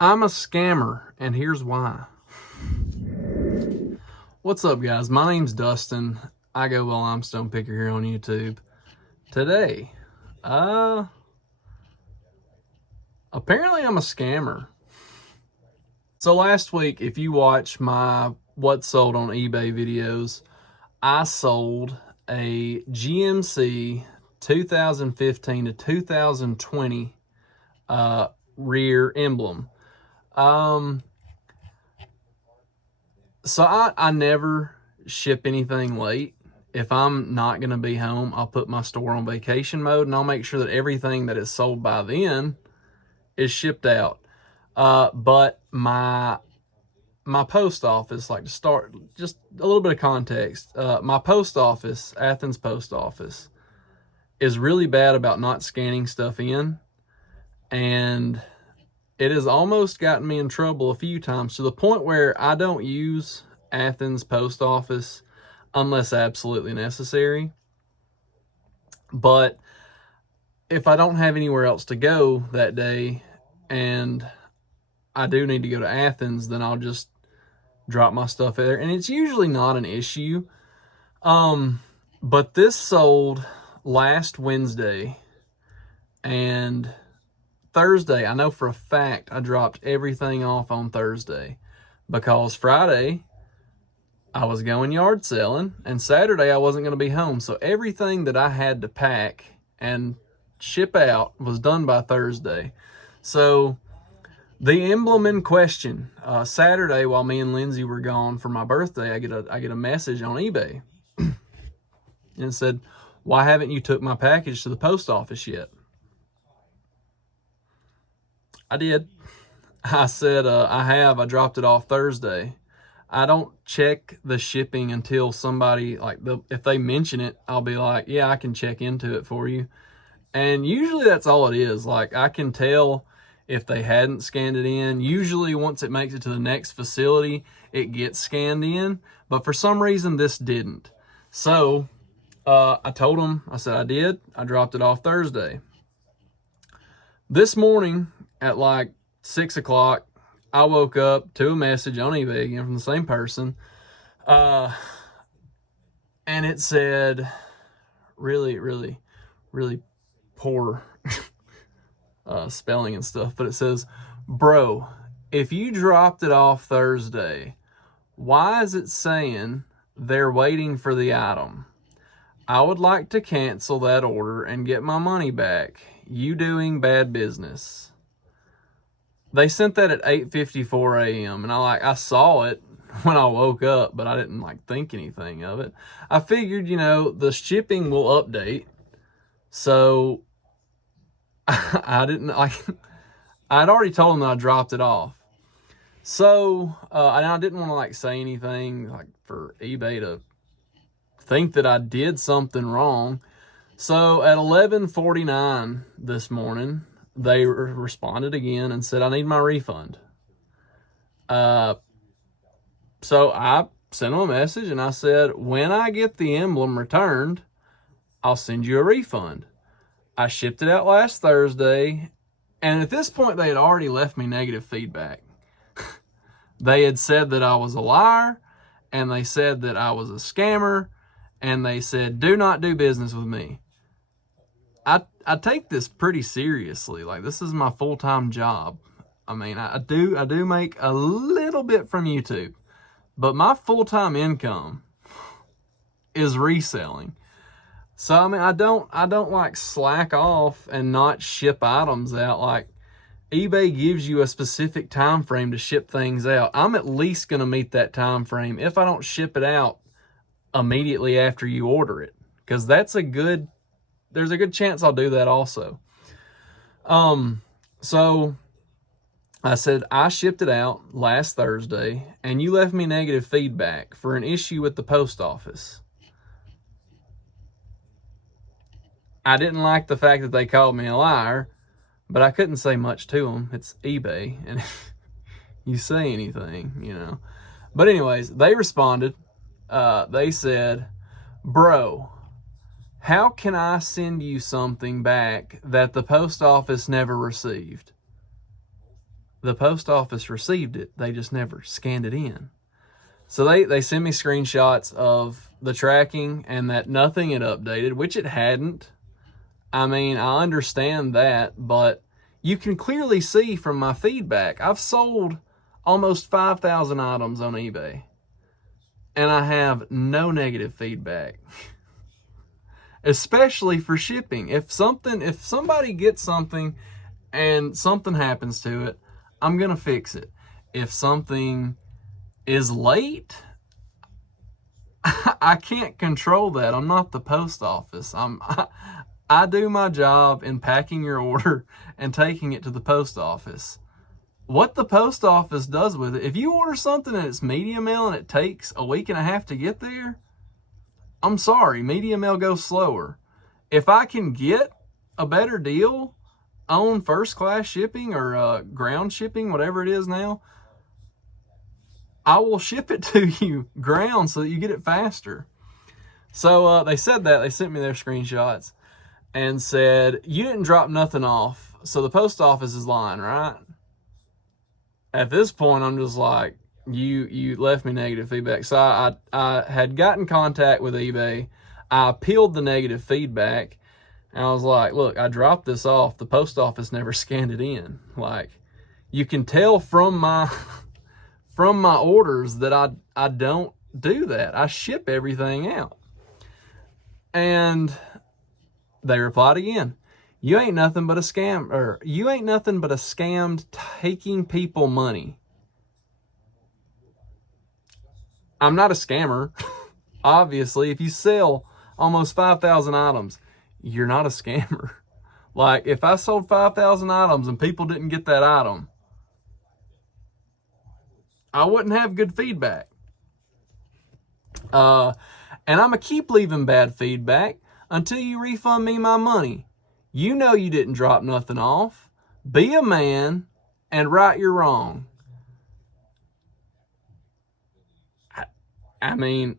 I'm a scammer, and here's why. What's up, guys? My name's Dustin. I go by Limestone Picker here on YouTube. Today, apparently I'm a scammer. So last week, if you watch my What's Sold on eBay videos, I sold a GMC 2015 to 2020 rear emblem. So I never ship anything late. If I'm not going to be home, I'll put my store on vacation mode, and I'll make sure that everything that is sold by then is shipped out. But my post office, like, to start, just a little bit of context, my post office, Athens Post Office, is really bad about not scanning stuff in, and it has almost gotten me in trouble a few times, to the point where I don't use Athens Post Office unless absolutely necessary. But if I don't have anywhere else to go that day and I do need to go to Athens, then I'll just drop my stuff there, and it's usually not an issue. But this sold last Wednesday, and Thursday, I know for a fact I dropped everything off on Thursday, because Friday I was going yard selling, and Saturday I wasn't going to be home. So everything that I had to pack and ship out was done by Thursday. So the emblem in question, Saturday, while me and Lindsay were gone for my birthday, I get a message on eBay, and it said, "Why haven't you took my package to the post office yet?" I did. I said, I dropped it off Thursday. I don't check the shipping until somebody, like, if they mention it, I'll be like, yeah, I can check into it for you. And usually that's all it is. Like, I can tell if they hadn't scanned it in. Usually once it makes it to the next facility, it gets scanned in. But for some reason, this didn't. So I told them, I said I did. I dropped it off Thursday. This morning at like 6 o'clock, I woke up to a message on eBay again from the same person. And it said, really, really, really poor spelling and stuff, but it says, "Bro, if you dropped it off Thursday, why is it saying they're waiting for the item? I would like to cancel that order and get my money back. You doing bad business." They sent that at 8:54 a.m. and I saw it when I woke up, but I didn't think anything of it. I figured, the shipping will update. So I didn't I'd already told them that I dropped it off. So and I didn't want to say anything for eBay to think that I did something wrong. So at 11:49 this morning, they responded again and said, "I need my refund." So I sent them a message and I said, "When I get the emblem returned, I'll send you a refund." I shipped it out last Thursday, and at this point they had already left me negative feedback. They had said that I was a liar, and they said that I was a scammer, and they said, "Do not do business with me." I take this pretty seriously. This is my full-time job. I mean, I do make a little bit from YouTube, but my full-time income is reselling. So I mean, I don't slack off and not ship items out. eBay gives you a specific time frame to ship things out. I'm at least going to meet that time frame if I don't ship it out immediately after you order it, because there's a good chance I'll do that also. So I said I shipped it out last Thursday, and you left me negative feedback for an issue with the post office. I didn't like the fact that they called me a liar, but I couldn't say much to them. It's eBay, and if you say anything, But anyways, they responded. They said, "Bro, how can I send you something back that the post office never received?" The post office received it. They just never scanned it in. So they send me screenshots of the tracking and that nothing had updated, which it hadn't. I mean, I understand that, but you can clearly see from my feedback, I've sold almost 5,000 items on eBay, and I have no negative feedback, especially for shipping. If somebody gets something and something happens to it, I'm going to fix it. If something is late, I can't control that. I'm not the post office. I do my job in packing your order and taking it to the post office. What the post office does with it, if you order something and it's media mail and it takes a week and a half to get there, I'm sorry, media mail goes slower. If I can get a better deal on first class shipping or ground shipping, whatever it is now, I will ship it to you ground so that you get it faster. So they said that. They sent me their screenshots and said, you didn't drop nothing off, so the post office is lying, right? At this point, I'm just like, you left me negative feedback. So I had gotten contact with eBay. I appealed the negative feedback, and I was like, look, I dropped this off. The post office never scanned it in. Like, you can tell from my orders that I don't do that. I ship everything out. And they replied again, you ain't nothing but a scam, or you ain't nothing but a scammed taking people money. I'm not a scammer. Obviously, if you sell almost 5,000 items, you're not a scammer. Like, if I sold 5,000 items and people didn't get that item, I wouldn't have good feedback. And I'm going to keep leaving bad feedback until you refund me my money. You know you didn't drop nothing off. Be a man and right your wrong. I mean,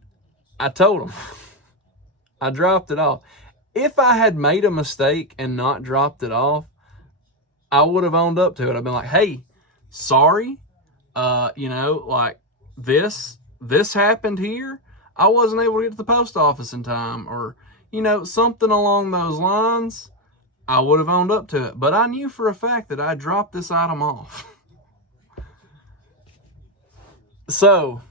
I told him. I dropped it off. If I had made a mistake and not dropped it off, I would have owned up to it. I've been like, hey, sorry. Like this happened here. I wasn't able to get to the post office in time, or, something along those lines. I would have owned up to it, but I knew for a fact that I dropped this item off. So,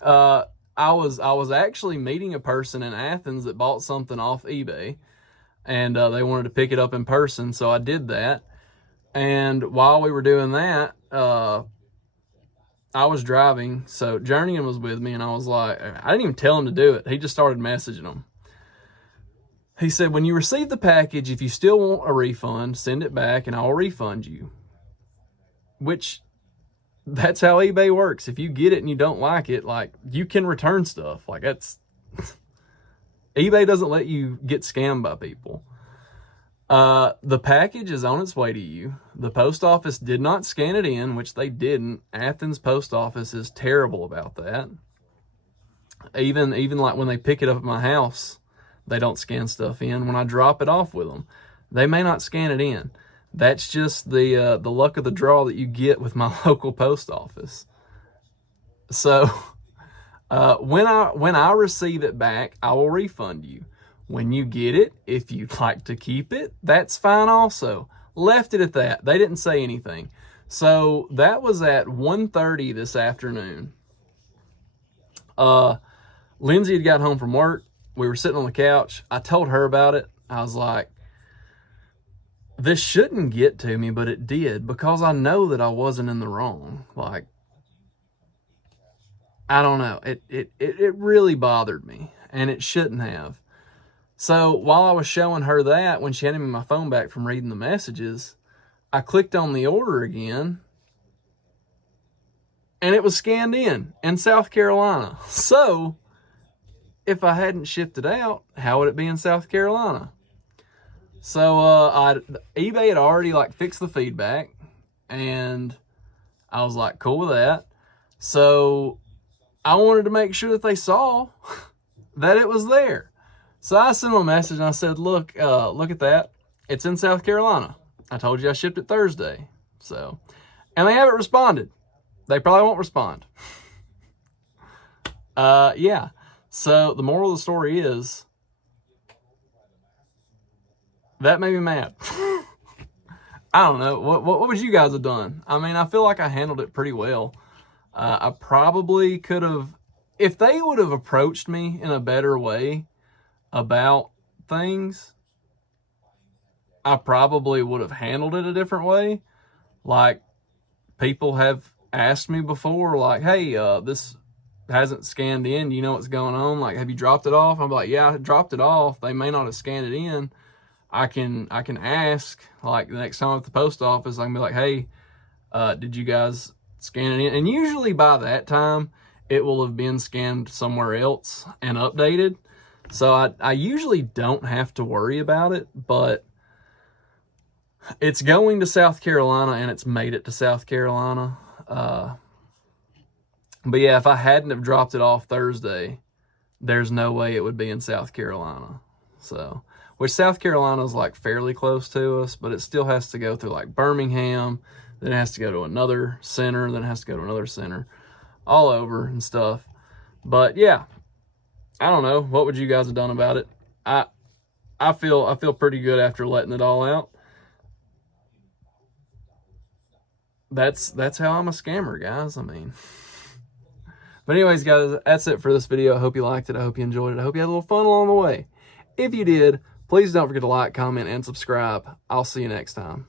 I was actually meeting a person in Athens that bought something off eBay, and they wanted to pick it up in person, so I did that. And while we were doing that, I was driving, so Jernigan was with me, and I was like, I didn't even tell him to do it. He just started messaging him. He said, when you receive the package, if you still want a refund, send it back and I'll refund you. Which, that's how eBay works. If you get it and you don't like it, like, you can return stuff. Like, that's... eBay doesn't let you get scammed by people. The package is on its way to you. The post office did not scan it in, which they didn't. Athens post office is terrible about that. Even like when they pick it up at my house, they don't scan stuff in. When I drop it off with them, they may not scan it in. That's just the luck of the draw that you get with my local post office. So when I receive it back, I will refund you. When you get it, if you'd like to keep it, that's fine also. Left it at that. They didn't say anything. So that was at 1:30 this afternoon. Lindsay had got home from work. We were sitting on the couch. I told her about it. I was like, this shouldn't get to me, but it did, because I know that I wasn't in the wrong. Like, I don't know. It really bothered me, and it shouldn't have. So while I was showing her that, when she handed me my phone back from reading the messages, I clicked on the order again, and it was scanned in South Carolina. So if I hadn't shipped it out, how would it be in South Carolina? So eBay had already fixed the feedback, and I was like, cool with that. So I wanted to make sure that they saw that it was there. So I sent them a message and I said, look at that. It's in South Carolina. I told you I shipped it Thursday. So, And they haven't responded. They probably won't respond. Yeah. So the moral of the story is that made me mad. I don't know. What would you guys have done? I mean, I feel like I handled it pretty well. I probably could have, if they would have approached me in a better way about things, I probably would have handled it a different way. Like, people have asked me before, like, hey, this hasn't scanned in. Do you know what's going on? Like, have you dropped it off? I'm like, yeah, I dropped it off. They may not have scanned it in. I can ask, like, the next time I'm at the post office, I can be like, hey, did you guys scan it in? And usually by that time, it will have been scanned somewhere else and updated. So I usually don't have to worry about it, but it's going to South Carolina and it's made it to South Carolina. But yeah, if I hadn't have dropped it off Thursday, there's no way it would be in South Carolina. So, which South Carolina is like fairly close to us, but it still has to go through like Birmingham, then it has to go to another center, then it has to go to another center, all over and stuff. But yeah, I don't know. What would you guys have done about it? I feel pretty good after letting it all out. That's how I'm a scammer, guys. I mean, but anyways, guys, that's it for this video. I hope you liked it. I hope you enjoyed it. I hope you had a little fun along the way. If you did, please don't forget to like, comment, and subscribe. I'll see you next time.